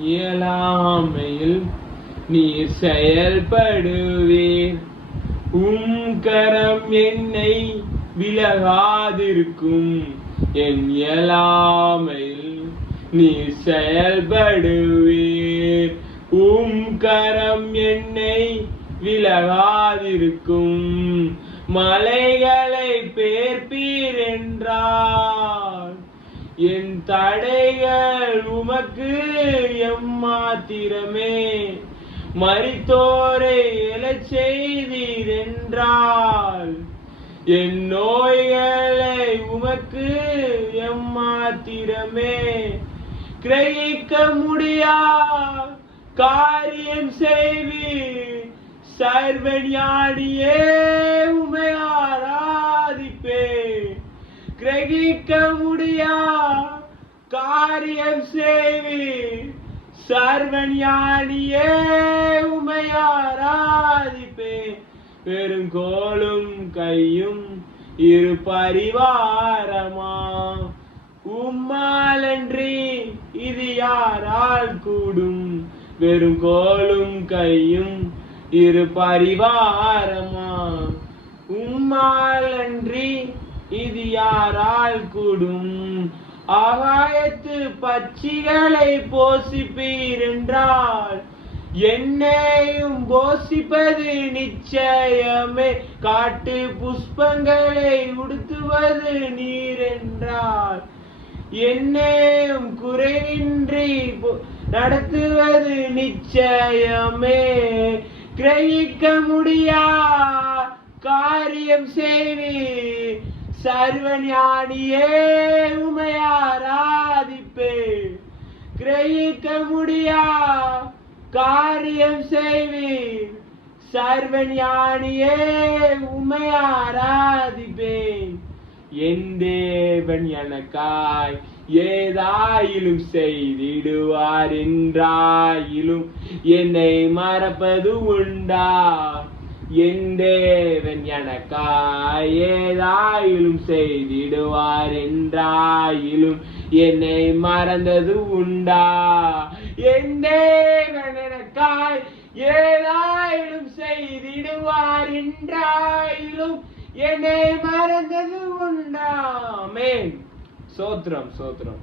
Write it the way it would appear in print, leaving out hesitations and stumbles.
இயலாமையில் நீர் செயல்படுவீர். கரம் என்னை விலகாதிருக்கும். என் இயலாமையில் நீர் செயல்படுவீர். கரம் என்னை விலகாதிருக்கும். மலைகளை பேர்ப்பீர் என்றால் என் தடைகள் உமக்கு எம்மாத்திரமே. மரித்தோரை எழச் செய்தீர் என்றால் என் நோய்களை உமக்கு எம்மாத்திரமே. கிரகிக்க முடியா காரியம் செய்வீர். சர்வஞானியே உம்மை ஆராதிப்பேன். கிரகிக்க முடியா காரியம் செய்வீர். சர்வஞானியே உம்மை ஆராதிப்பேன். பெருங்கோலும் கையும் இரு பரிவாரமா. உம்மாலன்றி இது யாரால் கூடும். வெறுங்கோலும் கையும் இரு பரிவாரமா. உம்மாலன்றி இது யாரால் கூடும். ஆகாயத்து பட்சிகளை போஷிப்பீர் என்றால் என்னையும் போஷிப்பது நிச்சயமே. காட்டு புஷ்பங்களை உடுத்துவது நீர் என்றால் என்னையும் குறையின்றி நடத்துவது நிச்சயமே. கிரகிக்க முடியா காரியம் செய்வீர். சர்வஞானியே உம்மை ஆராதிப்பேன். கிரகிக்க முடியா காரியம் செய்வீர். சர்வஞானியே உம்மை ஆராதிப்பேன். என் தேவன் எனக்காய் ஏதாயிலும் செய்திடுவார் என்றாயிலும் என்னை மறப்பது உண்டா. என் தேவன் எனக்காய் ஏதாயிலும் செய்திடுவார் என்றாயிலும் என்னை மறந்தது உண்டா. என் தேவன் எனக்காய் ஏதாயிலும் செய்திடுவார் என்றாயிலும் என்னை மறந்தது உண்டா. ஆமென். சோத்ரம் சோத்ரம்.